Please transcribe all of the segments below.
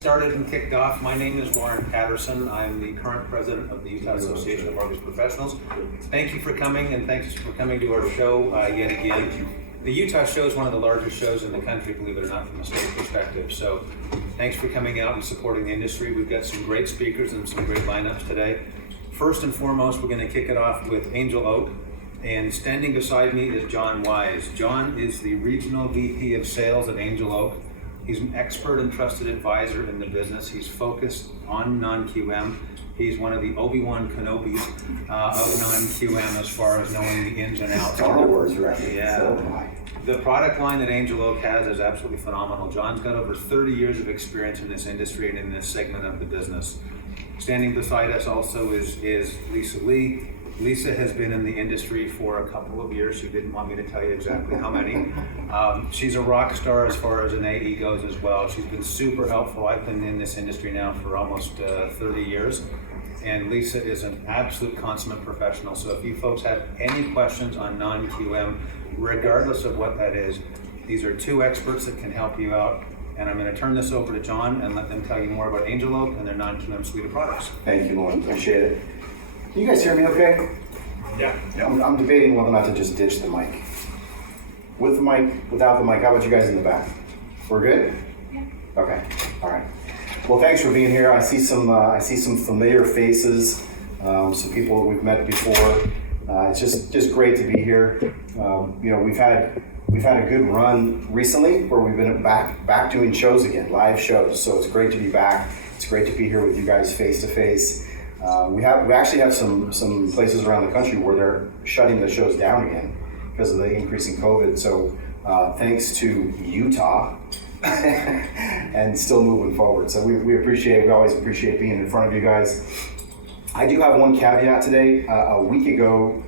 Started and kicked off. My name is Lauren Patterson. I'm the current president of the Utah Association of Mortgage Professionals. Thank you for coming, and thanks for coming to our show yet again. The Utah show is one of the largest shows in the country, believe it or not, from a state perspective. So thanks for coming out and supporting the industry. We've got some great speakers and some great lineups today. First and foremost, we're going to kick it off with Angel Oak. And standing beside me is John Wise. John is the Regional VP of Sales at Angel Oak. He's an expert and trusted advisor in the business. He's focused on non-QM. He's one of the Obi-Wan Kenobis of non-QM as far as knowing the ins and outs. Star Wars, right? Yeah. So, the product line that Angel Oak has is absolutely phenomenal. John's got over 30 years of experience in this industry and in this segment of the business. Standing beside us also is Lisa Lee. Lisa has been in the industry for a couple of years. She didn't want me to tell you exactly how many. She's a rock star as far as an AE goes as well. She's been super helpful. I've been in this industry now for almost 30 years. And Lisa is an absolute consummate professional. So if you folks have any questions on non-QM, regardless of what that is, these are two experts that can help you out. And I'm going to turn this over to John and let them tell you more about Angel Oak and their non-QM suite of products. thank you, Lauren. Appreciate it. Can you guys hear me okay? Yeah. I'm debating whether or not to just ditch the mic. With the mic, without the mic, how about you guys in the back? We're good? Yeah. Okay, all right. Well, thanks for being here. I see some familiar faces, some people we've met before. It's just great to be here. We've had a good run recently where we've been back doing shows again, live shows. So it's great to be back. It's great to be here with you guys face to face. We actually have some places around the country where they're shutting the shows down again because of the increase in COVID. So thanks to Utah and still moving forward. So we always appreciate being in front of you guys. I do have one caveat today. A week ago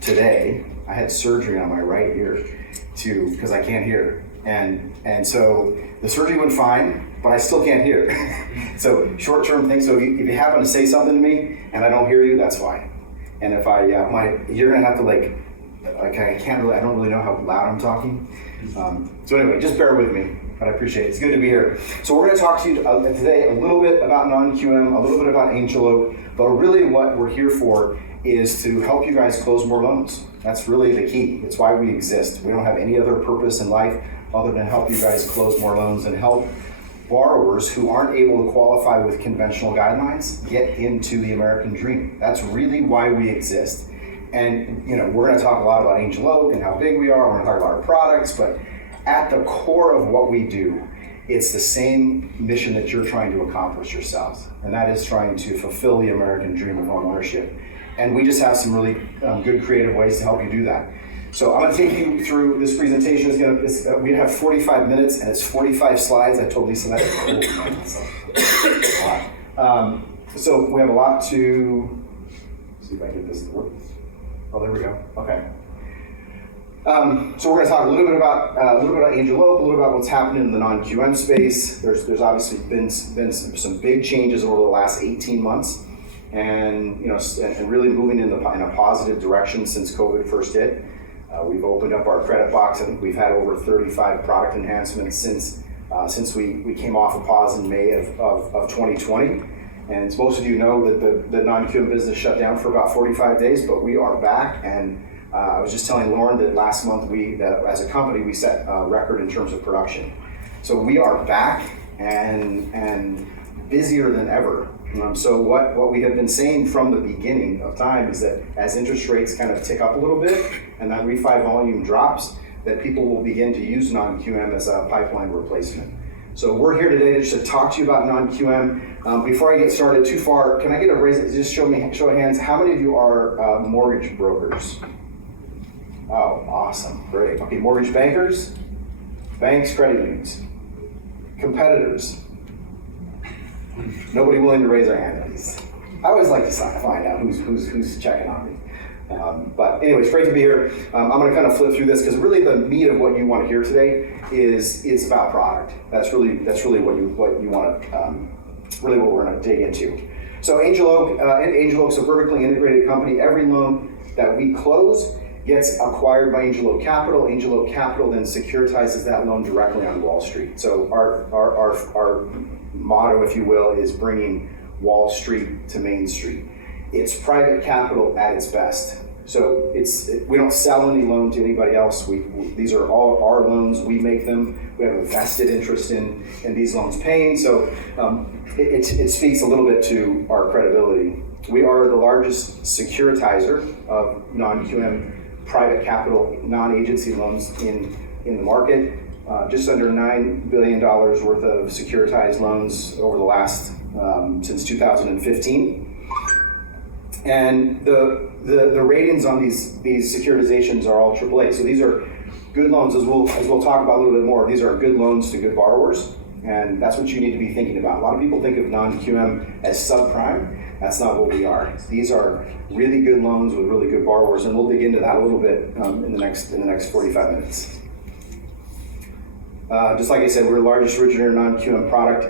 today, I had surgery on my right ear because I can't hear. And so the surgery went fine, but I still can't hear. So short-term thing. So if you happen to say something to me and I don't hear you, that's fine. And if you're gonna have to I don't really know how loud I'm talking. So anyway, just bear with me. But I appreciate it. It's good to be here. So we're going to talk to you today a little bit about non-QM, a little bit about Angel Oak, but really what we're here for is to help you guys close more loans. That's really the key. It's why we exist. We don't have any other purpose in life other than help you guys close more loans and help borrowers who aren't able to qualify with conventional guidelines get into the American dream. That's really why we exist. And we're going to talk a lot about Angel Oak and how big we are. We're going to talk about our products, but at the core of what we do, it's the same mission that you're trying to accomplish yourselves, and that is trying to fulfill the American dream of home ownership. And we just have some really good creative ways to help you do that. So I'm going to take you through this presentation. We have 45 minutes, and it's 45 slides. I told Lisa that. So we have a lot to. Let's see if I can get this to work. Oh, there we go. Okay. So we're going to talk a little bit about Angel Oak, a little bit about what's happening in the non-QM space. There's obviously been some big changes over the last 18 months, and really moving in a positive direction since COVID first hit. We've opened up our credit box. I think we've had over 35 product enhancements since we came off a pause in May of 2020. And as most of you know, that the non-QM business shut down for about 45 days, but we are back. And I was just telling Lauren that last month as a company, we set a record in terms of production. So we are back and busier than ever. So what we have been saying from the beginning of time is that as interest rates kind of tick up a little bit and that refi volume drops, that people will begin to use non-QM as a pipeline replacement. So we're here today just to talk to you about non-QM. Before I get started too far, can I get a raise? Just show of hands. How many of you are mortgage brokers? Oh, awesome, great. Okay, mortgage bankers, banks, credit unions, competitors. Nobody willing to raise their hand at least. I always like to find out who's checking on me. But anyways, great to be here. I'm going to kind of flip through this because really the meat of what you want to hear today is about product. That's really what you want to really what we're going to dig into. So Angel Oak's a vertically integrated company. Every loan that we close gets acquired by Angel Oak Capital. Angel Oak Capital then securitizes that loan directly on Wall Street. So our motto, if you will, is bringing Wall Street to Main Street. It's private capital at its best. So we don't sell any loan to anybody else. These are all our loans. We make them. We have a vested interest in these loans paying. So it speaks a little bit to our credibility. We are the largest securitizer of non-QM private capital, non-agency loans in the market. Just under $9 billion worth of securitized loans over the last, since 2015. And the ratings on these securitizations are all AAA. So these are good loans, as we'll talk about a little bit more. These are good loans to good borrowers, and that's what you need to be thinking about. A lot of people think of non-QM as subprime. That's not what we are. These are really good loans with really good borrowers, and we'll dig into that a little bit in the next 45 minutes. Just like I said, we're the largest originator non-QM product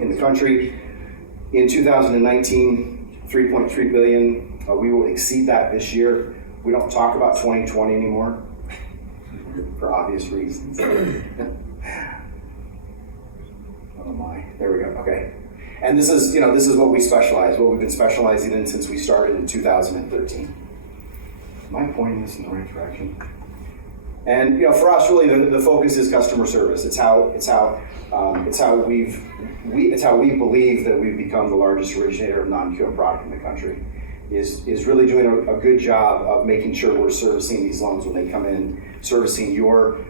in the country. In 2019, 3.3 billion. We will exceed that this year. We don't talk about 2020 anymore for obvious reasons. Oh my, there we go, okay. And this is what we specialize, what we've been specializing in since we started in 2013. Am I pointing this in the right direction? And for us, really, the focus is customer service. It's how we believe that we've become the largest originator of non-QM product in the country. Is really doing a good job of making sure we're servicing these loans when they come in, servicing your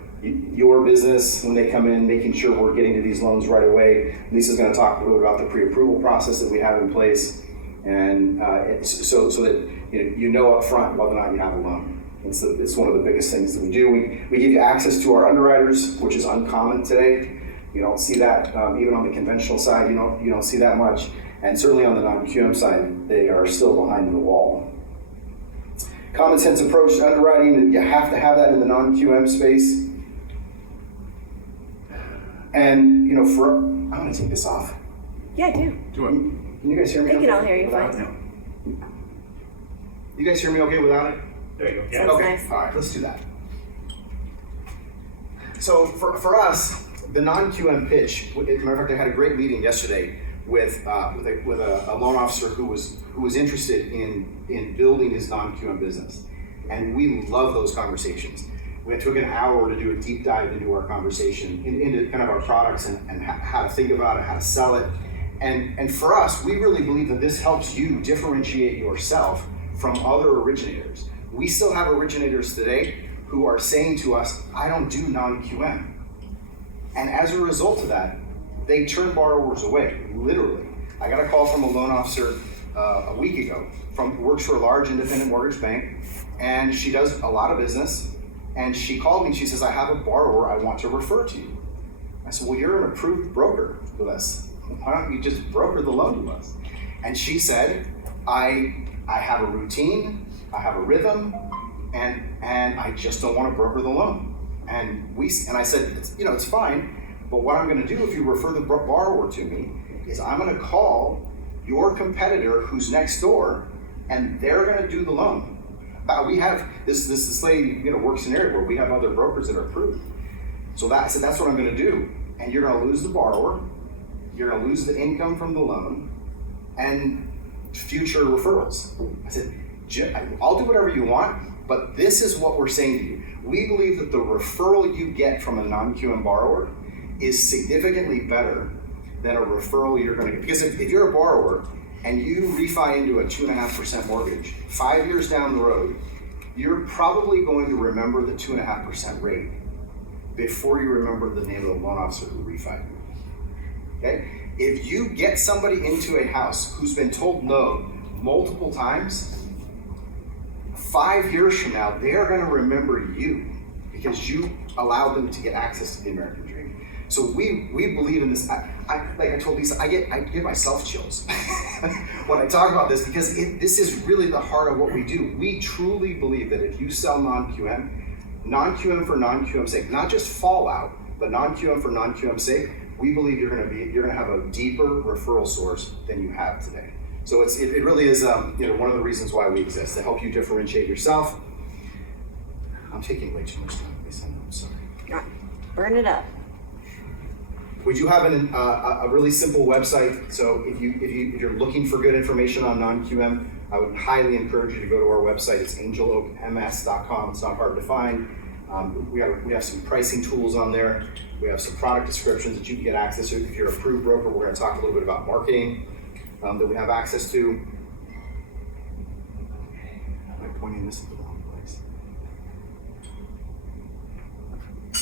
business when they come in, making sure we're getting to these loans right away. Lisa's going to talk a little bit about the pre-approval process that we have in place, and so that you know up front whether or not you have a loan. It's one of the biggest things that we do. We give you access to our underwriters, which is uncommon today. You don't see that even on the conventional side. You don't see that much, and certainly on the non-QM side, they are still behind the wall. Common sense approach to underwriting. You have to have that in the non-QM space. And I'm going to take this off. Yeah, I do. Can you guys hear me? I think okay I'll hear you without fine. it? You guys hear me okay without it? There you go. Sounds Okay, nice. all right, let's do that. So for us, the non-QM pitch, as a matter of fact, I had a great meeting yesterday with a loan officer who was interested in building his non-QM business. And we love those conversations. We took an hour to do a deep dive into our conversation, into kind of our products and how to think about it, how to sell it. And for us, we really believe that this helps you differentiate yourself from other originators. We still have originators today who are saying to us, I don't do non-QM. And as a result of that, they turn borrowers away, literally. I got a call from a loan officer a week ago, works for a large independent mortgage bank, and she does a lot of business. And she called me and she says, I have a borrower I want to refer to you. I said, well, you're an approved broker with us. Why don't you just broker the loan to us? And she said, I have a routine, I have a rhythm, and I just don't want to broker the loan. And I said, it's fine, but what I'm going to do if you refer the borrower to me is I'm going to call your competitor who's next door, and they're going to do the loan. We have this lady works in an area where we have other brokers that are approved. So I said that's what I'm going to do, and you're going to lose the borrower, you're going to lose the income from the loan, and future referrals. I said, I'll do whatever you want, but this is what we're saying to you. We believe that the referral you get from a non-QM borrower is significantly better than a referral you're going to get. Because if you're a borrower and you refi into a 2.5% mortgage, 5 years down the road, you're probably going to remember the 2.5% rate before you remember the name of the loan officer who refied you. Okay? If you get somebody into a house who's been told no multiple times, 5 years from now, they're going to remember you because you allowed them to get access to the American dream. So we believe in this. Like I told Lisa, I get myself chills when I talk about this because this is really the heart of what we do. We truly believe that if you sell non-QM for non-QM sake, not just fallout, but non-QM for non-QM sake, we believe you're going to have a deeper referral source than you have today. So it really is one of the reasons why we exist, to help you differentiate yourself. I'm taking way too much time, Lisa. I'm sorry. Burn it up. We do have a really simple website. So if you're looking for good information on non-QM, I would highly encourage you to go to our website. It's angeloakms.com. It's not hard to find. We have some pricing tools on there. We have some product descriptions that you can get access to. If you're an approved broker, we're going to talk a little bit about marketing that we have access to. Am I pointing this at the wrong place?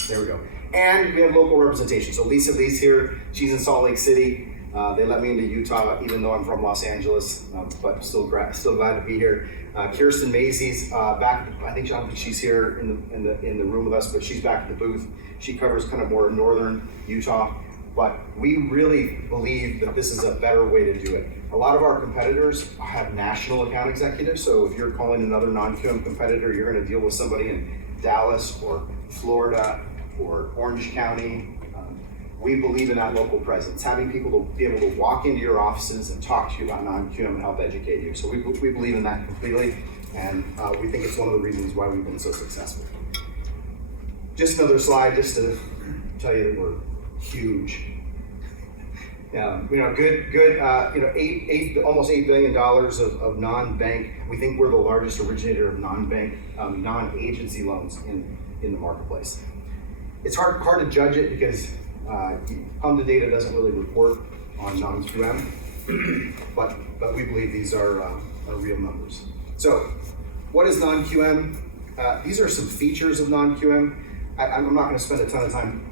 There we go. And we have local representation. So Lee's here. She's in Salt Lake City. They let me into Utah, even though I'm from Los Angeles, but still glad to be here. Kirsten Maisie's back. I think she's here in the room with us, but she's back in the booth. She covers kind of more northern Utah, but we really believe that this is a better way to do it. A lot of our competitors have national account executives, so if you're calling another non-QM competitor, you're going to deal with somebody in Dallas or Florida or Orange County. We believe in that local presence, having people to be able to walk into your offices and talk to you about non-QM and help educate you. So we believe in that completely, and we think it's one of the reasons why we've been so successful. Just another slide, just to tell you that we're huge. Almost $8 billion of non-bank. We think we're the largest originator of non-bank, non-agency loans in the marketplace. It's hard to judge it because HMDA data doesn't really report on non-QM, but we believe these are real numbers. So, what is non-QM? These are some features of non-QM. I'm not going to spend a ton of time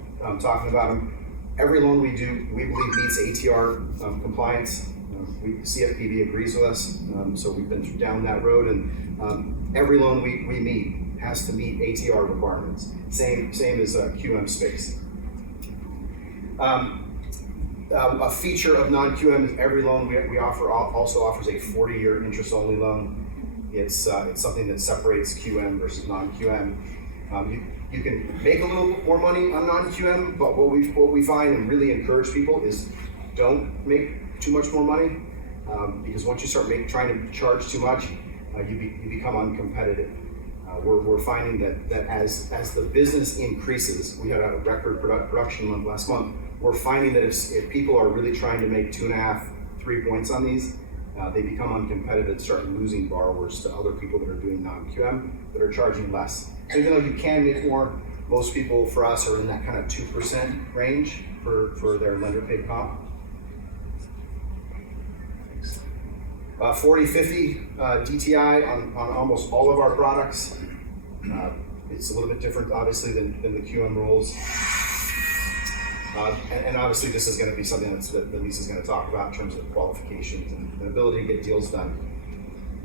talking about them. Every loan we do, we believe meets ATR compliance. CFPB agrees with us, so we've been down that road, and every loan we meet has to meet ATR requirements. Same as QM space. A feature of non-QM is every loan we offer also offers a 40-year interest-only loan. It's something that separates QM versus non-QM. You can make a little bit more money on non-QM, but what we find and really encourage people is don't make too much more money, because once you start trying to charge too much, you become uncompetitive. We're finding that as the business increases, we had a record production month last month. We're finding that if people are really trying to make 2.5, 3 points on these, they become uncompetitive and start losing borrowers to other people that are doing non-QM that are charging less. So even though you can make more, most people for us are in that kind of 2% range for their lender paid comp. 40-50 DTI on almost all of our products. It's a little bit different, obviously, than the QM rules. And obviously, this is going to be something that Lisa's going to talk about in terms of the qualifications and the ability to get deals done.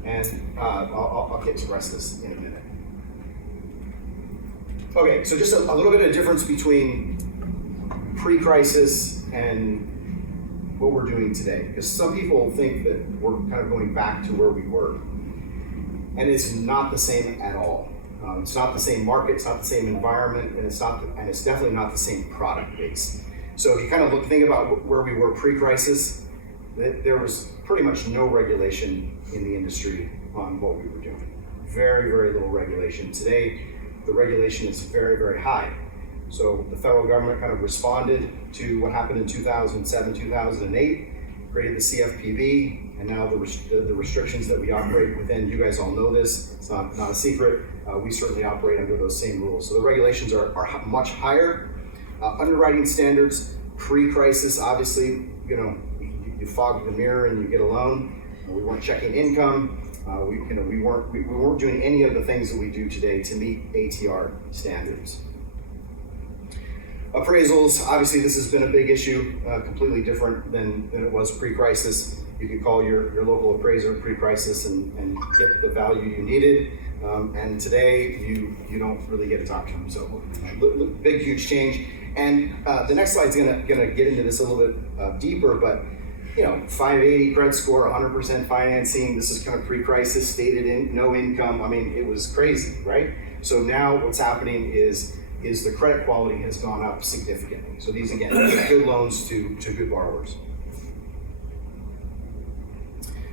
And I'll get to the rest of this in a minute. Okay, so just a little bit of difference between pre-crisis and what we're doing today, because some people think that we're kind of going back to where we were, and it's not the same at all. It's not the same market, it's not the same environment, and it's definitely not the same product base. So if you kind of think about where we were pre-crisis, there was pretty much no regulation in the industry on what we were doing. Very, very little regulation. Today, the regulation is very, very high. So the federal government kind of responded to what happened in 2007, 2008, created the CFPB, and now the restrictions that we operate within, you guys all know this, it's not a secret, we certainly operate under those same rules. So the regulations are much higher. Underwriting standards, pre-crisis, obviously, you fog the mirror and you get a loan. We weren't checking income. We weren't doing any of the things that we do today to meet ATR standards. Appraisals, obviously this has been a big issue, completely different than it was pre-crisis. You could call your local appraiser pre-crisis and get the value you needed. And today you don't really get to talk to them. So big, huge change. And the next slide's gonna get into this a little bit deeper, but 580 credit score, 100% financing. This is kind of pre-crisis, stated no income. I mean, it was crazy, right? So now what's happening is the credit quality has gone up significantly. So these, again, good loans to good borrowers.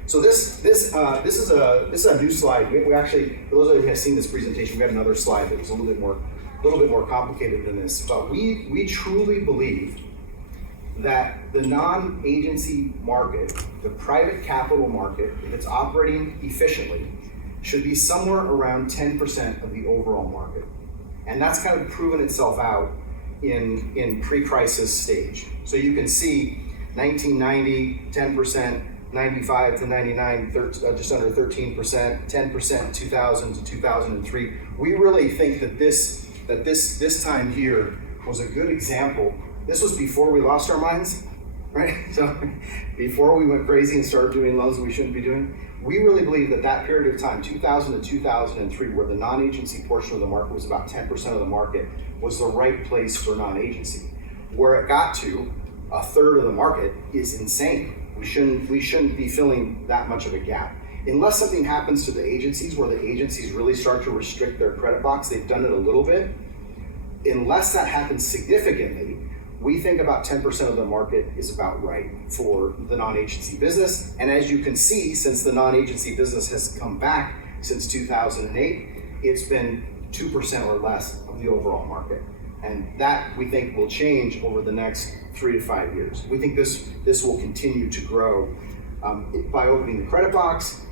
So this is a new slide. We actually, for those of you who have seen this presentation, we had another slide that was a little bit more complicated than this. But we truly believe that the non-agency market, the private capital market, if it's operating efficiently, should be somewhere around 10% of the overall market. And that's kind of proven itself out in pre-crisis stage. So you can see 1990, 10%, 95 to 99, just under 13%, 10% 2000 to 2003. We really think that this time here was a good example. This was before we lost our minds, right? So before we went crazy and started doing loans that we shouldn't be doing. We really believe that that period of time, 2000 to 2003, where the non-agency portion of the market was about 10% of the market, was the right place for non-agency. Where it got to, a third of the market, is insane. We shouldn't be filling that much of a gap. Unless something happens to the agencies, where the agencies really start to restrict their credit box, they've done it a little bit. Unless that happens significantly, we think about 10% of the market is about right for the non-agency business. And as you can see, since the non-agency business has come back since 2008, it's been 2% or less of the overall market. And that, we think, will change over the next 3 to 5 years. We think this will continue to grow by opening the credit box.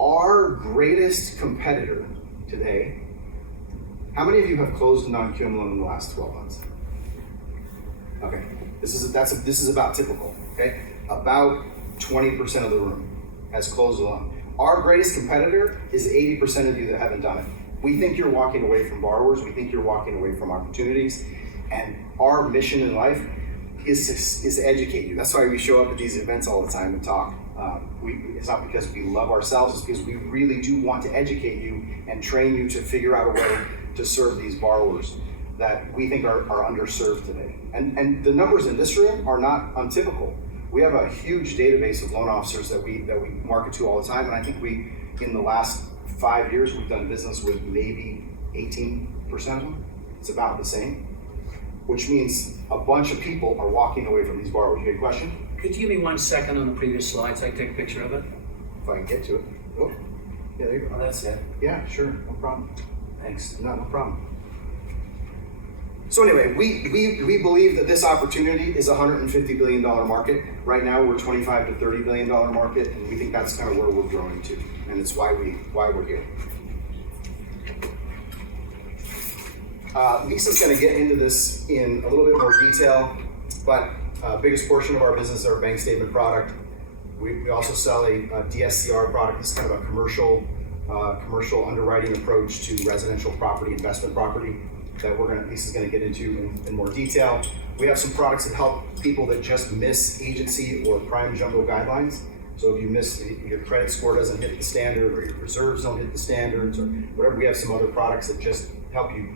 Our greatest competitor today, how many of you have closed a non-QM loan in the last 12 months? Okay, this is about typical, okay? About 20% of the room has closed a loan. Our greatest competitor is 80% of you that haven't done it. We think you're walking away from borrowers, we think you're walking away from opportunities, and our mission in life is to educate you. That's why we show up at these events all the time and talk. It's not because we love ourselves, it's because we really do want to educate you and train you to figure out a way to serve these borrowers that we think are underserved today. And the numbers in this room are not untypical. We have a huge database of loan officers that we market to all the time, and I think in the last 5 years, we've done business with maybe 18% of them. It's about the same, which means a bunch of people are walking away from these borrowers. You have a question? Could you give me 1 second on the previous slide so I can take a picture of it? If I can get to it. Oh, yeah, there you go. Oh, that's it. Yeah, sure, no problem. Thanks. No problem. So anyway, we believe that this opportunity is a $150 billion market. Right now, we're $25 to $30 billion market, and we think that's kind of where we're growing to, and it's why we're here. Lisa's going to get into this in a little bit more detail, but biggest portion of our business is our bank statement product. We also sell a DSCR product. It's kind of a commercial underwriting approach to residential property, investment property, that Lisa's going to get into in more detail. We have some products that help people that just miss agency or prime jumbo guidelines. So if you miss, your credit score doesn't hit the standard, or your reserves don't hit the standards, or whatever, we have some other products that just help you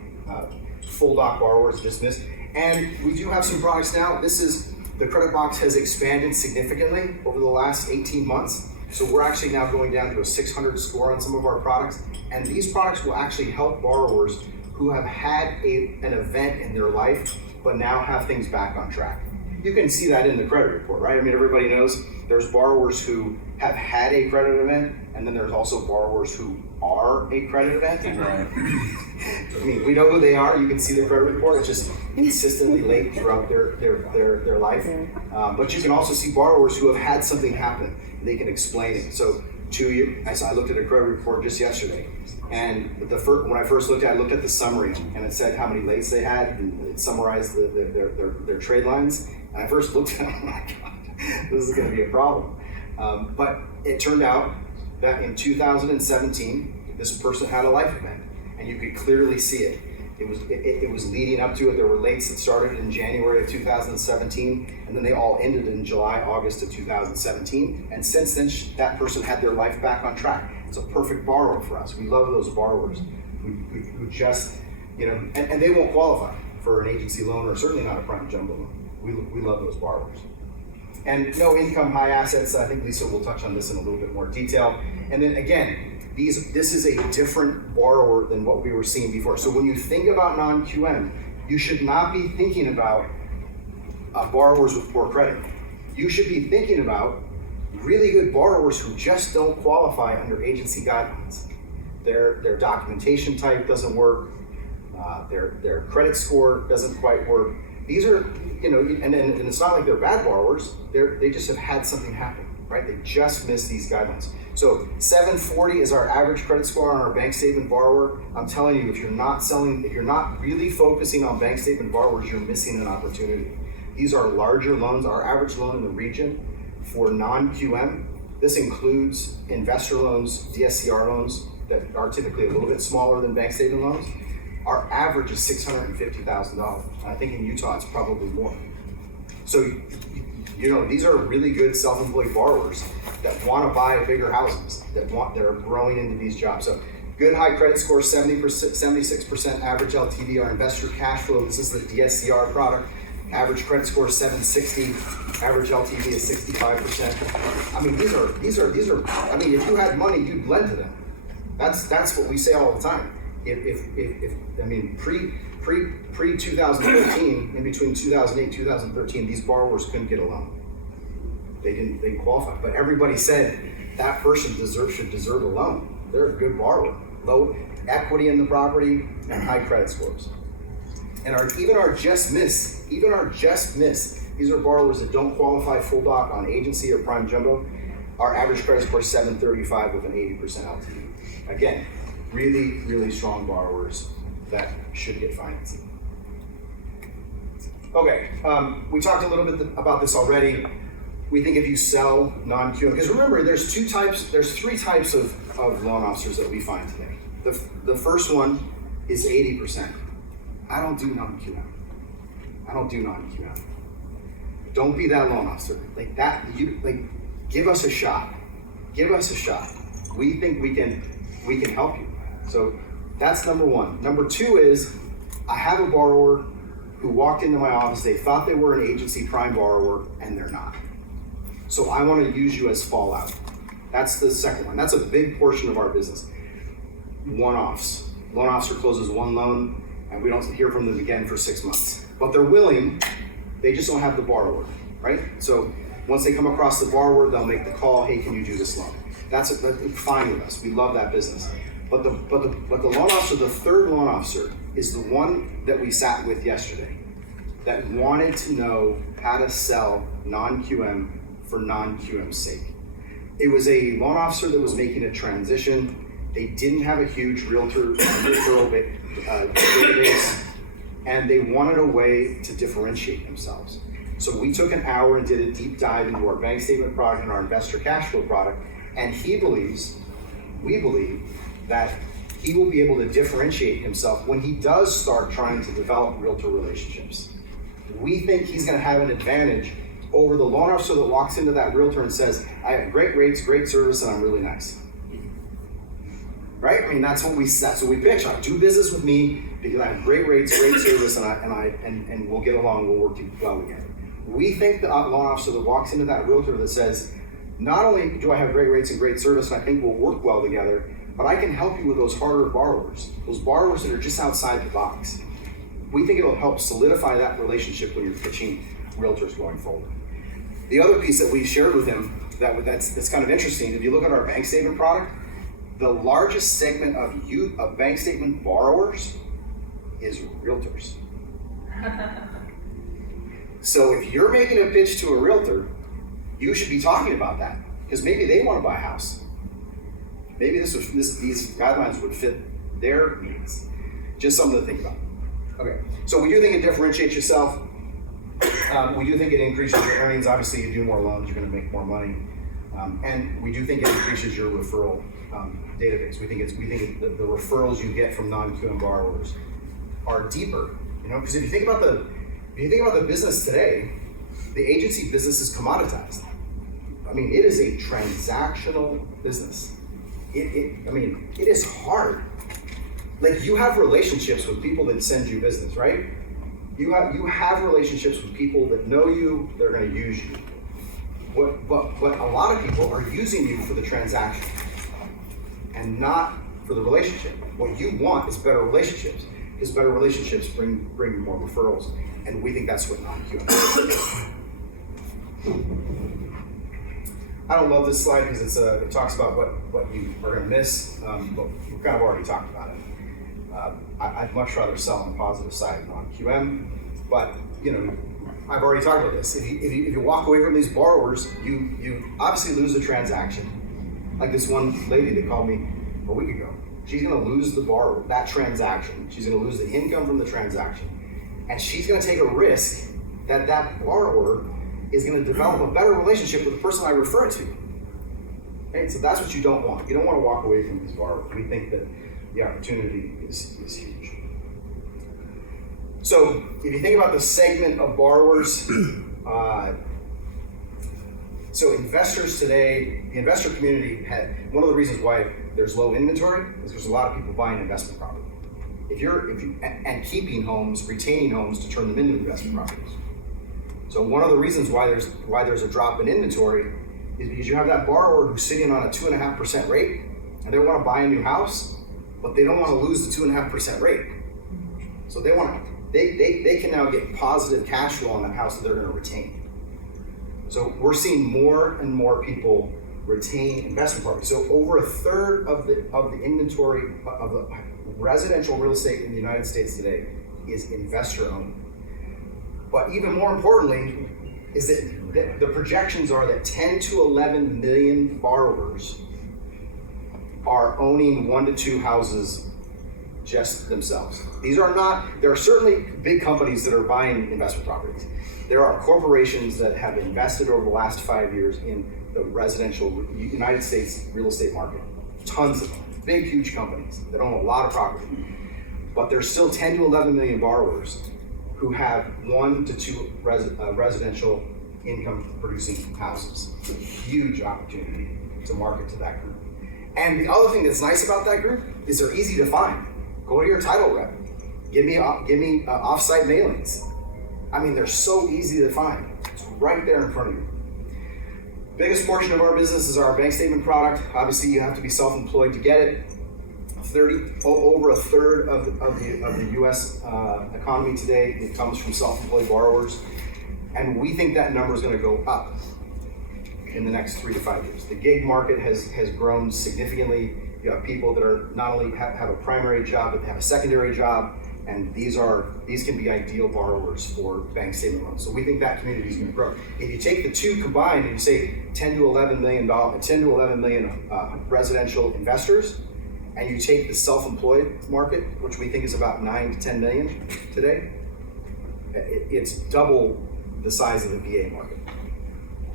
full doc borrowers just miss. And we do have some products now. The credit box has expanded significantly over the last 18 months. So we're actually now going down to a 600 score on some of our products. And these products will actually help borrowers who have had an event in their life, but now have things back on track. You can see that in the credit report, right? I mean, everybody knows there's borrowers who have had a credit event, and then there's also borrowers who are a credit event. Right. I mean, we know who they are. You can see the credit report. It's just consistently late throughout their life. But you can also see borrowers who have had something happen, and they can explain it. So I looked at a credit report just yesterday, and when I first looked at it, I looked at the summary, and it said how many lates they had, and it summarized their trade lines. And I first looked at it, oh my God, this is going to be a problem. But it turned out that in 2017, this person had a life event, and you could clearly see it. It was leading up to it. There were lates that started in January of 2017, and then they all ended in July, August of 2017. And since then, that person had their life back on track. It's a perfect borrower for us. We love those borrowers who just, and they won't qualify for an agency loan, or certainly not a prime jumbo loan. We love those borrowers. And no income, high assets. I think Lisa will touch on this in a little bit more detail. And then again, this is a different borrower than what we were seeing before. So when you think about non-QM, you should not be thinking about borrowers with poor credit. You should be thinking about really good borrowers who just don't qualify under agency guidelines. Their documentation type doesn't work, their credit score doesn't quite work, These are, and it's not like they're bad borrowers. They just have had something happen, right? They just missed these guidelines. So 740 is our average credit score on our bank statement borrower. I'm telling you, if you're not really focusing on bank statement borrowers, you're missing an opportunity. These are larger loans. Our average loan in the region for non-QM, this includes investor loans, DSCR loans that are typically a little bit smaller than bank statement loans. Our average is $650,000. I think in Utah it's probably more. So, these are really good self-employed borrowers that want to buy bigger houses, that are growing into these jobs. So, good high credit score, 70%, 76% average LTV. Our investor cash flow, this is the DSCR product. Average credit score is 760. Average LTV is 65%. I mean, these are. I mean, if you had money, you'd lend to them. That's what we say all the time. Pre 2013, in between 2008 2013, these borrowers couldn't get a loan. They didn't qualify. But everybody said that person should deserve a loan. They're a good borrower, low equity in the property and high credit scores. And even our just miss, these are borrowers that don't qualify full doc on agency or prime jumbo. Our average credit score is 735 with an 80% LTV. Again, really, really strong borrowers that should get financing. Okay, we talked a little bit about this already. We think if you sell non-QM, because remember, there's three types of loan officers that we find today. The first one is 80%. I don't do non-QM. Don't be that loan officer. Give us a shot. We think we can help you. So that's number one. Number two is, I have a borrower who walked into my office, they thought they were an agency prime borrower, and they're not. So I want to use you as fallout. That's the second one. That's a big portion of our business. One-offs. Loan officer closes one loan, and we don't hear from them again for 6 months. But they're willing, they just don't have the borrower, right? So once they come across the borrower, they'll make the call, hey, can you do this loan? That's fine with us. We love that business. But the loan officer, the third loan officer, is the one that we sat with yesterday that wanted to know how to sell non-QM for non-QM's sake. It was a loan officer that was making a transition. They didn't have a huge realtor referral database, and they wanted a way to differentiate themselves. So we took an hour and did a deep dive into our bank statement product and our investor cash flow product, and we believe that he will be able to differentiate himself when he does start trying to develop realtor relationships. We think he's going to have an advantage over the loan officer that walks into that realtor and says, I have great rates, great service, and I'm really nice. Right? I mean, that's what we pitch. Do business with me because I have great rates, great service, and we'll get along, we'll work well together. We think the loan officer that walks into that realtor that says, not only do I have great rates and great service and I think we'll work well together, but I can help you with those harder borrowers, those borrowers that are just outside the box. We think it'll help solidify that relationship when you're pitching realtors going forward. The other piece that we shared with him that's kind of interesting, if you look at our bank statement product, the largest segment of bank statement borrowers is realtors. So if you're making a pitch to a realtor, you should be talking about that because maybe they want to buy a house. Maybe these guidelines would fit their needs. Just something to think about. Okay, so we do think it differentiates yourself. We do think it increases your earnings. Obviously, you do more loans, you're going to make more money. And we do think it increases your referral database. We think the referrals you get from non-QM borrowers are deeper. Because if you think about the business today, the agency business is commoditized. I mean, it is a transactional business. It is hard. Like, you have relationships with people that send you business, right? You have relationships with people that know you, they're going to use you. But a lot of people are using you for the transaction and not for the relationship. What you want is better relationships, because better relationships bring more referrals, and we think that's what non-QM is. I don't love this slide because it talks about what you are going to miss, but we've kind of already talked about it. I'd much rather sell on the positive side of non-QM, but I've already talked about this. If you walk away from these borrowers, you obviously lose the transaction. Like this one lady that called me a week ago. She's going to lose the borrower, that transaction. She's going to lose the income from the transaction. And she's going to take a risk that borrower is going to develop a better relationship with the person I refer it to. Okay? So that's what you don't want. You don't want to walk away from these borrowers. We think that the opportunity is huge. So if you think about the segment of borrowers, so investors today, the investor community one of the reasons why there's low inventory is there's a lot of people buying investment property. And keeping homes, retaining homes to turn them into investment properties. So one of the reasons why there's a drop in inventory is because you have that borrower who's sitting on a 2.5% rate and they want to buy a new house, but they don't want to lose the 2.5% rate. So they can now get positive cash flow on that house that they're going to retain. So we're seeing more and more people retain investment property. So over a third of the inventory of the residential real estate in the United States today is investor owned. But even more importantly is that the projections are that 10 to 11 million borrowers are owning 1 to 2 houses just themselves. There are certainly big companies that are buying investment properties. There are corporations that have invested over the last 5 years in the residential United States real estate market. Tons of them. Big, huge companies that own a lot of property. But there's still 10 to 11 million borrowers who have 1 to 2 residential income producing houses. It's a huge opportunity to market to that group. And the other thing that's nice about that group is they're easy to find. Go to your title rep. Give me off-site mailings. I mean, they're so easy to find. It's right there in front of you. Biggest portion of our business is our bank statement product. Obviously, you have to be self-employed to get it. Over a third of the U.S. economy today, it comes from self-employed borrowers, and we think that number is going to go up in the next 3 to 5 years. The gig market has grown significantly. You have people that are not only have a primary job, but they have a secondary job, and these can be ideal borrowers for bank statement loans. So we think that community is going to grow. If you take the two combined and you say 10 to 11 million residential investors, and you take the self-employed market, which we think is about 9 to 10 million today, it's double the size of the VA market,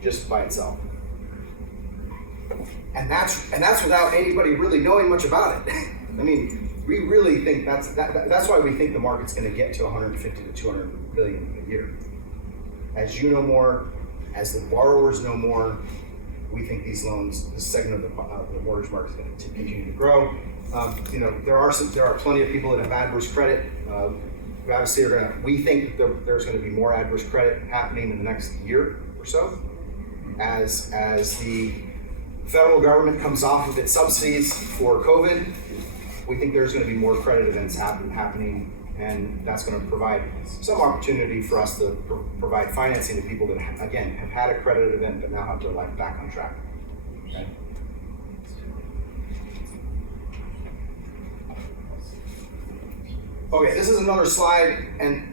just by itself. And that's without anybody really knowing much about it. I mean, we really think that's why we think the market's going to get to 150 to 200 billion a year. As you know more, as the borrowers know more, we think these loans, this segment of the mortgage market is going to continue to grow. There are plenty of people that have adverse credit. Obviously, we think that there's going to be more adverse credit happening in the next year or so, as the federal government comes off of its subsidies for COVID. We think there's going to be more credit events happening, and that's going to provide some opportunity for us to provide financing to people that, again, have had a credit event but now have their life back on track. Okay? Okay, this is another slide, and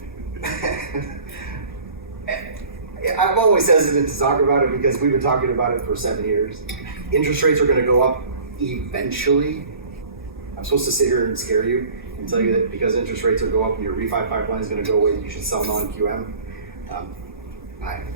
I've always hesitant to talk about it because we've been talking about it for 7 years. Interest rates are going to go up eventually. I'm supposed to sit here and scare you and tell you that because interest rates will go up and your refi pipeline is going to go away, you should sell non-QM.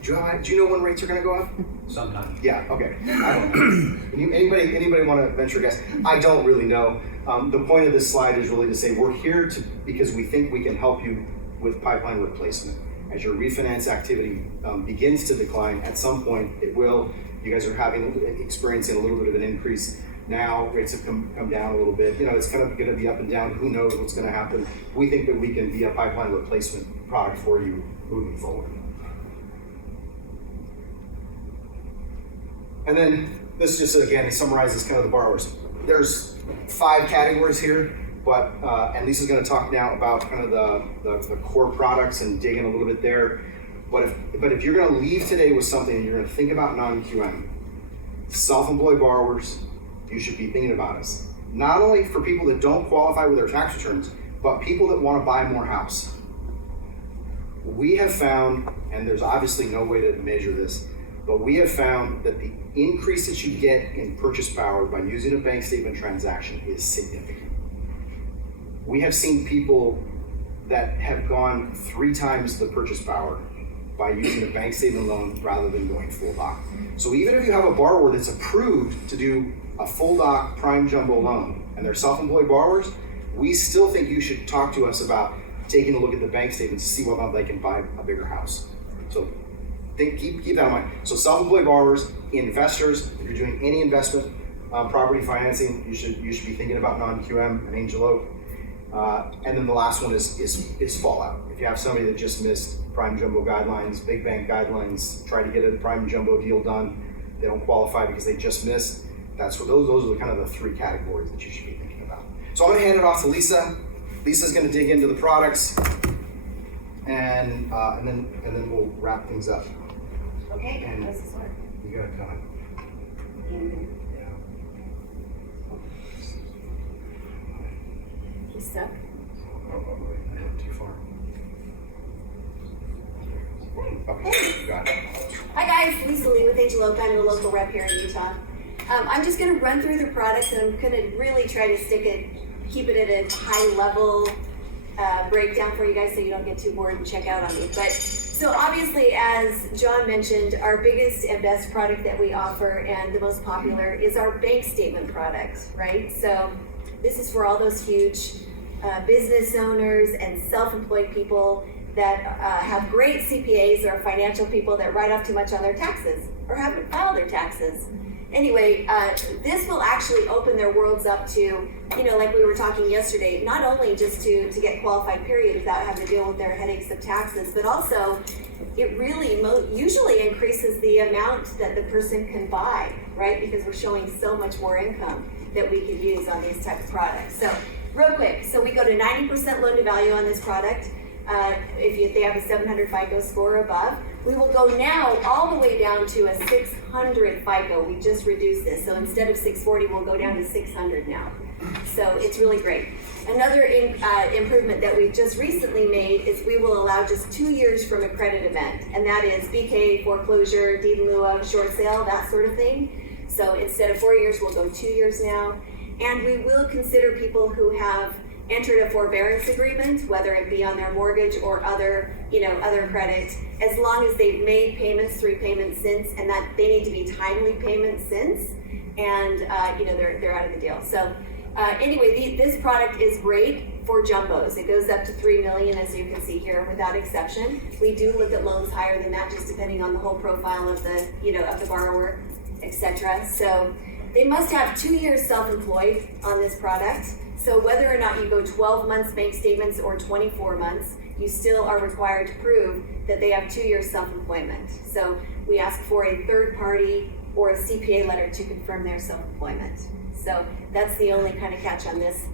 Do you know when rates are going to go up? Sometime. Yeah, okay. I don't know. Anybody want to venture a guess? I don't really know. The point of this slide is really to say we're here because we think we can help you with pipeline replacement. As your refinance activity begins to decline, at some point it will. You guys are experiencing a little bit of an increase now. Rates have come down a little bit. It's kind of going to be up and down. Who knows what's going to happen? We think that we can be a pipeline replacement product for you moving forward. And then this just again summarizes kind of the borrowers. There's 5 categories here, but and Lisa's going to talk now about kind of the core products and dig in a little bit there. But if you're going to leave today with something and you're going to think about non-QM, self-employed borrowers, you should be thinking about us. Not only for people that don't qualify with their tax returns, but people that want to buy more house. we have found, and there's obviously no way to measure this, but we have found that the increase that you get in purchase power by using a bank statement transaction is significant. We have seen people that have gone 3 times the purchase power by using a bank statement loan rather than going full doc. So even if you have a borrower that's approved to do a full doc prime jumbo loan and they're self-employed borrowers, we still think you should talk to us about taking a look at the bank statements to see whether or not they can buy a bigger house. So keep that in mind. So self-employed borrowers, investors, if you're doing any investment property financing, you should be thinking about non-QM and Angel Oak. And then the last one is fallout. If you have somebody that just missed prime jumbo guidelines, big bank guidelines, try to get a prime jumbo deal done, they don't qualify because they just missed. That's what those are kind of the 3 categories that you should be thinking about. So I'm going to hand it off to Lisa. Lisa's going to dig into the products, and then we'll wrap things up. Okay, And how's this work? you got to kind You stuck? too far. Okay, you got it. Hi guys, Lisa Lee with Angel Oak. I'm the local rep here in Utah. I'm just going to run through the products, and I'm going to really try to keep it at a high level breakdown for you guys so you don't get too bored and check out on me. But so obviously, as John mentioned, our biggest and best product that we offer and the most popular is our bank statement product, right? So this is for all those huge business owners and self-employed people that have great CPAs or financial people that write off too much on their taxes or haven't filed their taxes. Anyway, this will actually open their worlds up to, like we were talking yesterday, not only just to get qualified period without having to deal with their headaches of taxes, but also it really usually increases the amount that the person can buy, right? Because we're showing so much more income that we could use on these type of products. So real quick, so we go to 90% loan to value on this product. If they have a 700 FICO score or above. We will go now all the way down to a 600 FICO. We just reduced this. So instead of 640, we'll go down to 600 now. So it's really great. Another improvement that we've just recently made is we will allow just 2 years from a credit event. And that is BK, foreclosure, deed in lieu of, short sale, that sort of thing. So instead of 4 years, we'll go 2 years now. And we will consider people who have entered a forbearance agreement, whether it be on their mortgage or other credit, as long as they've made payments, 3 payments since, and that they need to be timely payments since, and they're out of the deal. So anyway, this product is great for jumbos. It goes up to $3 million, as you can see here, without exception. We do look at loans higher than that, just depending on the whole profile of the borrower, etc. So they must have 2 years self-employed on this product. So whether or not you go 12 months bank statements or 24 months, you still are required to prove that they have 2 years self-employment. So we ask for a third party or a CPA letter to confirm their self-employment. So that's the only kind of catch on this.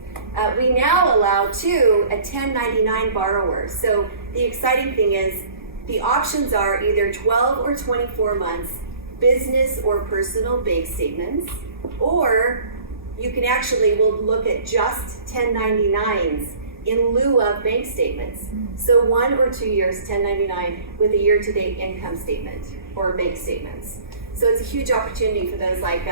We now allow too a 1099 borrower. So the exciting thing is the options are either 12 or 24 months, business or personal bank statements, or you can we'll look at just 1099s in lieu of bank statements. So 1 or 2 years 1099 with a year-to-date income statement or bank statements. So it's a huge opportunity for those like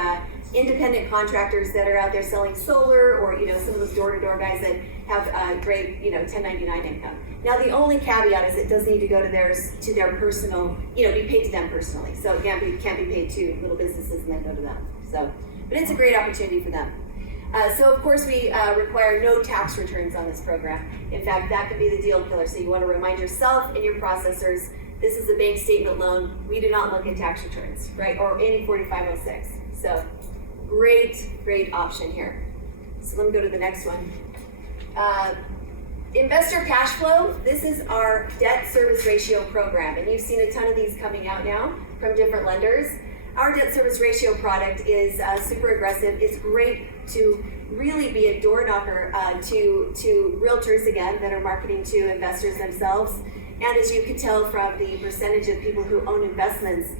independent contractors that are out there selling solar, or some of those door-to-door guys that have great 1099 income. Now the only caveat is it does need to go to their personal, be paid to them personally. So it can't be paid to little businesses and then go to them. So. But it's a great opportunity for them. So of course we require no tax returns on this program. In fact, that could be the deal killer. So you want to remind yourself and your processors, this is a bank statement loan. We do not look at tax returns, right? Or any 4506. So great option here. So let me go to the next one. Investor cash flow. This is our debt service ratio program. And you've seen a ton of these coming out now from different lenders. Our debt service ratio product is super aggressive. It's great to really be a door knocker to realtors again that are marketing to investors themselves. And as you can tell from the percentage of people who own investments,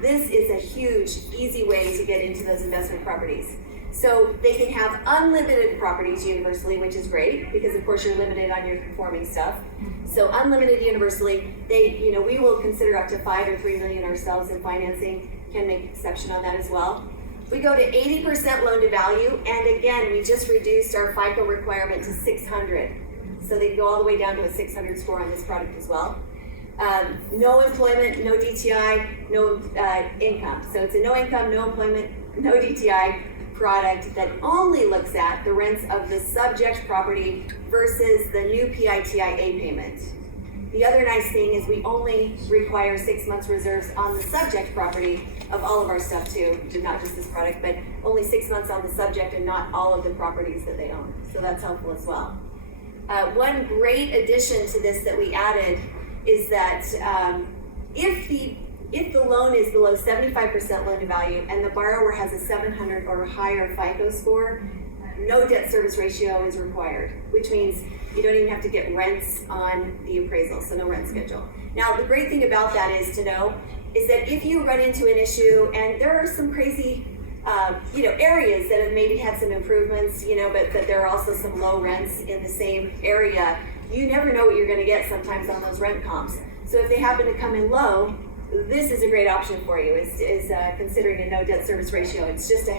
this is a huge, easy way to get into those investment properties. So they can have unlimited properties universally, which is great because of course you're limited on your conforming stuff. So unlimited universally, we will consider up to 5 or 3 million ourselves in financing, can make exception on that as well. We go to 80% loan to value, and again, we just reduced our FICO requirement to 600. So they go all the way down to a 600 score on this product as well. No employment, no DTI, no income. So it's a no income, no employment, no DTI product that only looks at the rents of the subject property versus the new PITIA payment. The other nice thing is we only require 6 months reserves on the subject property of all of our stuff too, not just this product, but only 6 months on the subject and not all of the properties that they own. So that's helpful as well. One great addition to this that we added is that if the loan is below 75% loan to value and the borrower has a 700 or higher FICO score, no debt service ratio is required, which means you don't even have to get rents on the appraisal, so no rent schedule. Now, the great thing about that is that if you run into an issue, and there are some crazy areas that have maybe had some improvements, but there are also some low rents in the same area, you never know what you're gonna get sometimes on those rent comps. So if they happen to come in low, this is a great option for you, is considering a no debt service ratio. It's just a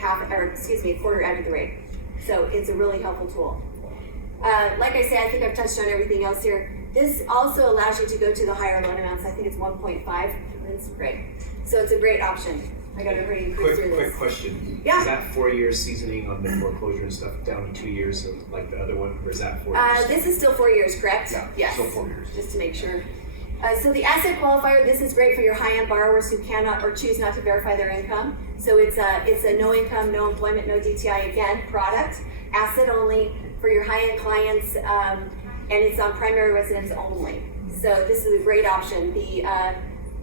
quarter out of the rate. So it's a really helpful tool. Like I say, I think I've touched on everything else here. This also allows you to go to the higher loan amounts. I think it's 1.5. It's great. So it's a great option. I got a pretty increase through this. Quick question. Yeah. Is that 4 years seasoning on the foreclosure and stuff down to 2 years like the other one, or is that 4 years? This is still 4 years, correct? Yeah, Yes. still 4 years. Just to make sure. So the asset qualifier, this is great for your high-end borrowers who cannot or choose not to verify their income. So it's a no income, no employment, no DTI again product, asset only for your high-end clients, and it's on primary residence only. So this is a great option.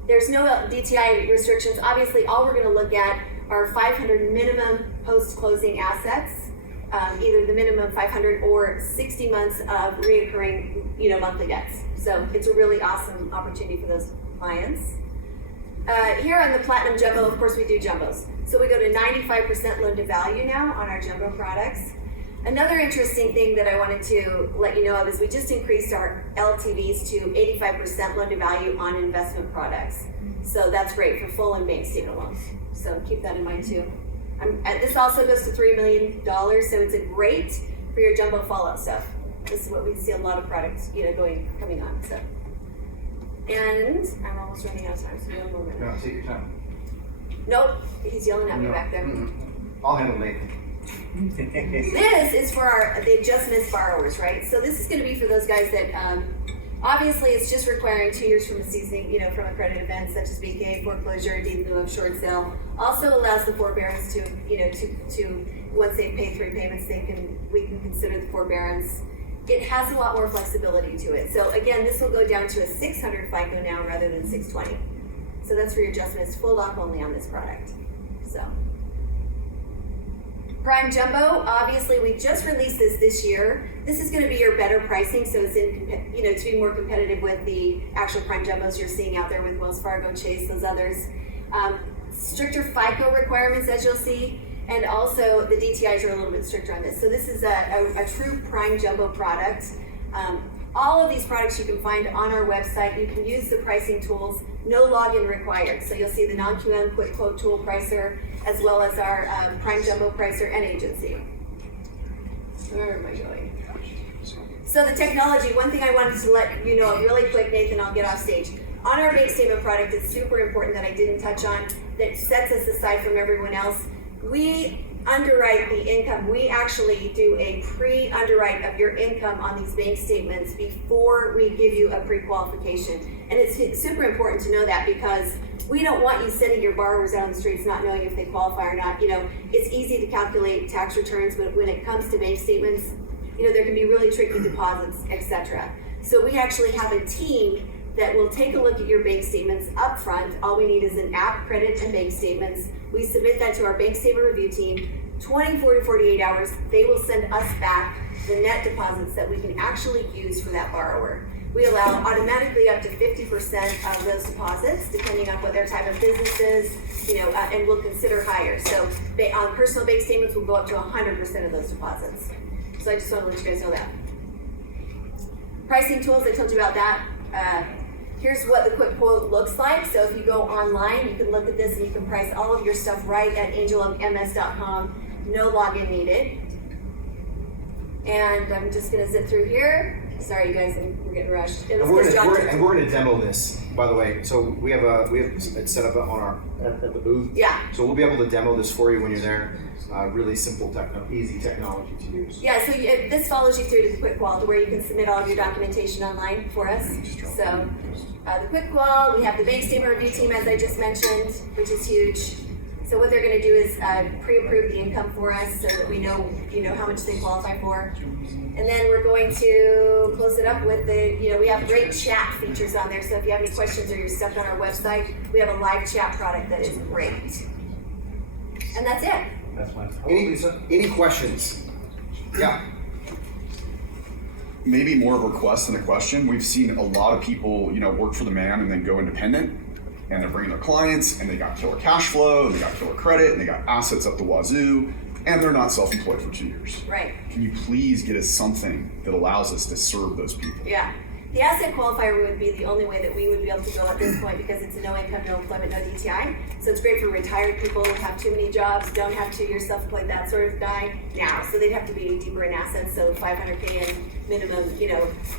There's no DTI restrictions. Obviously, all we're going to look at are 500 minimum post-closing assets, either the minimum 500 or 60 months of reoccurring, monthly debts. So it's a really awesome opportunity for those clients. Here on the Platinum Jumbo, of course, we do jumbos. So we go to 95% loan to value now on our jumbo products. Another interesting thing that I wanted to let you know of is we just increased our LTVs to 85% loan to value on investment products. So that's great for full and bank statement loans. So keep that in mind too. This also goes to $3 million, so it's a great for your jumbo fallout stuff. This is what we see a lot of products, coming on. So, and I'm almost running out of time, so we have a moment. No, take your time. Nope, he's yelling at me No. back there. I'll handle Nathan. This is for the adjustments borrowers, right? So this is going to be for those guys that obviously it's just requiring 2 years from a seasoning, from a credit event such as BK, foreclosure, deed in lieu of short sale. Also allows the forbearance to once they pay 3 payments, we can consider the forbearance. It has a lot more flexibility to it. So again, this will go down to a 600 FICO now rather than 620. So that's for your adjustments, full lock only on this product. So. Prime Jumbo, obviously we just released this year. This is going to be your better pricing, so it's to be more competitive with the actual Prime Jumbos you're seeing out there with Wells Fargo, Chase, those others. Stricter FICO requirements, as you'll see, and also the DTIs are a little bit stricter on this. So this is a true Prime Jumbo product. All of these products you can find on our website. You can use the pricing tools, no login required. So you'll see the non-QM quick quote tool pricer, as well as our Prime Jumbo pricer and agency. Where am I going? So the technology, one thing I wanted to let you know really quick, Nathan, I'll get off stage. On our bank statement product, it's super important that I didn't touch on, that sets us aside from everyone else. We underwrite the income. We actually do a pre-underwrite of your income on these bank statements before we give you a pre-qualification. And it's super important to know that because we don't want you sending your borrowers out on the streets not knowing if they qualify or not. It's easy to calculate tax returns, but when it comes to bank statements, there can be really tricky deposits, etc. So we actually have a team that will take a look at your bank statements up front. All we need is an app, credit, and bank statements. We submit that to our bank statement review team. 24 to 48 hours, they will send us back the net deposits that we can actually use for that borrower. We allow automatically up to 50% of those deposits, depending on what their type of business is, and we'll consider higher. So on personal bank statements, we'll go up to 100% of those deposits. So I just want to let you guys know that. Pricing tools, I told you about that. Here's what the quick quote looks like. So if you go online, you can look at this and you can price all of your stuff right at angelms.com. No login needed. And I'm just gonna zip through here. Sorry, you guys, we're getting rushed. And we're gonna demo this, by the way. So we have it set up at the booth. Yeah. So we'll be able to demo this for you when you're there. Really simple, easy technology to use. Yeah. So this follows you through to the quick qual, to where you can submit all of your documentation online for us. So the quick qual, we have the bank statement review team, as I just mentioned, which is huge. So what they're going to do is pre-approve the income for us, so that we know, how much they qualify for. And then we're going to close it up with we have great chat features on there. So if you have any questions or you're stuck on our website, we have a live chat product that is great. And that's it. That's fine. Any questions? Yeah. Maybe more of a request than a question. We've seen a lot of people, work for the man and then go independent, and they're bringing their clients, and they got killer cash flow, and they got killer credit, and they got assets up the wazoo, and they're not self-employed for 2 years. Right. Can you please get us something that allows us to serve those people? Yeah. The asset qualifier would be the only way that we would be able to go at this point, because it's a no income, no employment, no DTI. So it's great for retired people who have too many jobs, don't have 2 years self-employed, that sort of guy now. So they'd have to be deeper in assets, so $500K in minimum,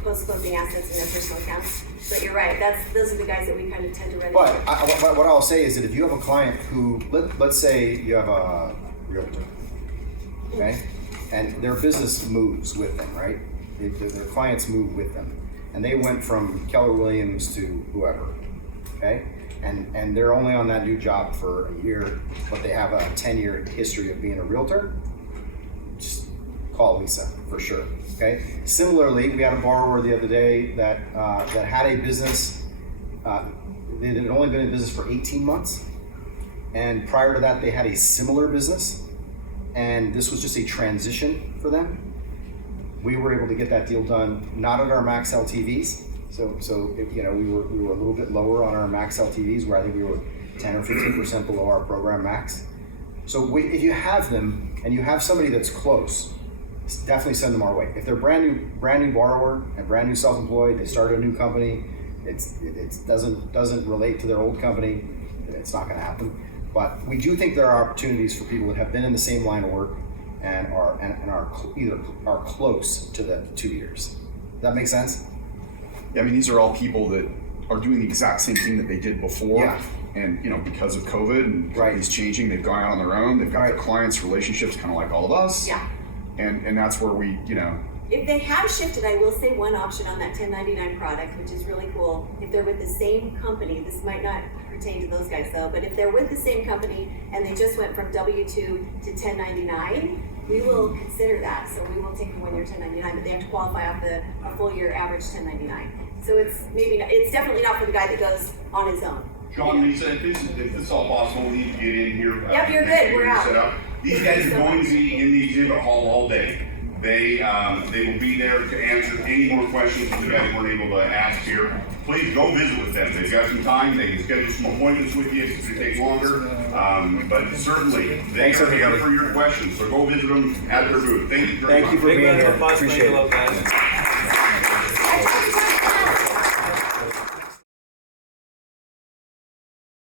post-closing assets in their personal accounts. But you're right, those are the guys that we kind of tend to run into. But what I'll say is that if you have a client who, let's say you have a realtor, okay, and their business moves with them, right? Their clients move with them. And they went from Keller Williams to whoever, okay? And they're only on that new job for a year, but they have a 10-year history of being a realtor. Just call Lisa for sure, okay? Similarly, we had a borrower the other day that had a business. They had only been in business for 18 months, and prior to that, they had a similar business, and this was just a transition for them. We were able to get that deal done, not at our max LTVs. So we were a little bit lower on our max LTVs, where I think we were 10 or 15% below our program max. So if you have them and you have somebody that's close, definitely send them our way. If they're brand new borrower and brand new self-employed, they started a new company, it doesn't relate to their old company, it's not going to happen. But we do think there are opportunities for people that have been in the same line of work and are close to the 2 years. Does that make sense? Yeah, I mean, these are all people that are doing the exact same thing that they did before. Yeah. And because of COVID and companies changing, they've gone out on their own. They've got their clients' relationships kind of like all of us. Yeah. And that's where we, If they have shifted, I will say one option on that 1099 product, which is really cool. If they're with the same company, this might not pertain to those guys though, but if they're with the same company and they just went from W-2 to 1099, we will consider that. So we will take a 1 year 1099, but they have to qualify off a full year average 1099. So it's definitely not for the guy that goes on his own. Sean, Lisa, if it's all possible, we need to get in here. Yep, you're good. We're out. Set up. These guys are going to be in the exhibit hall all day. They will be there to answer any more questions that the guys weren't able to ask here. Please go visit with them. They've got some time. They can schedule some appointments with you if it takes longer. But certainly, they are here for your questions. So go visit them at their booth. Thank you very much. Thank you for being here. Appreciate it. Appreciate it.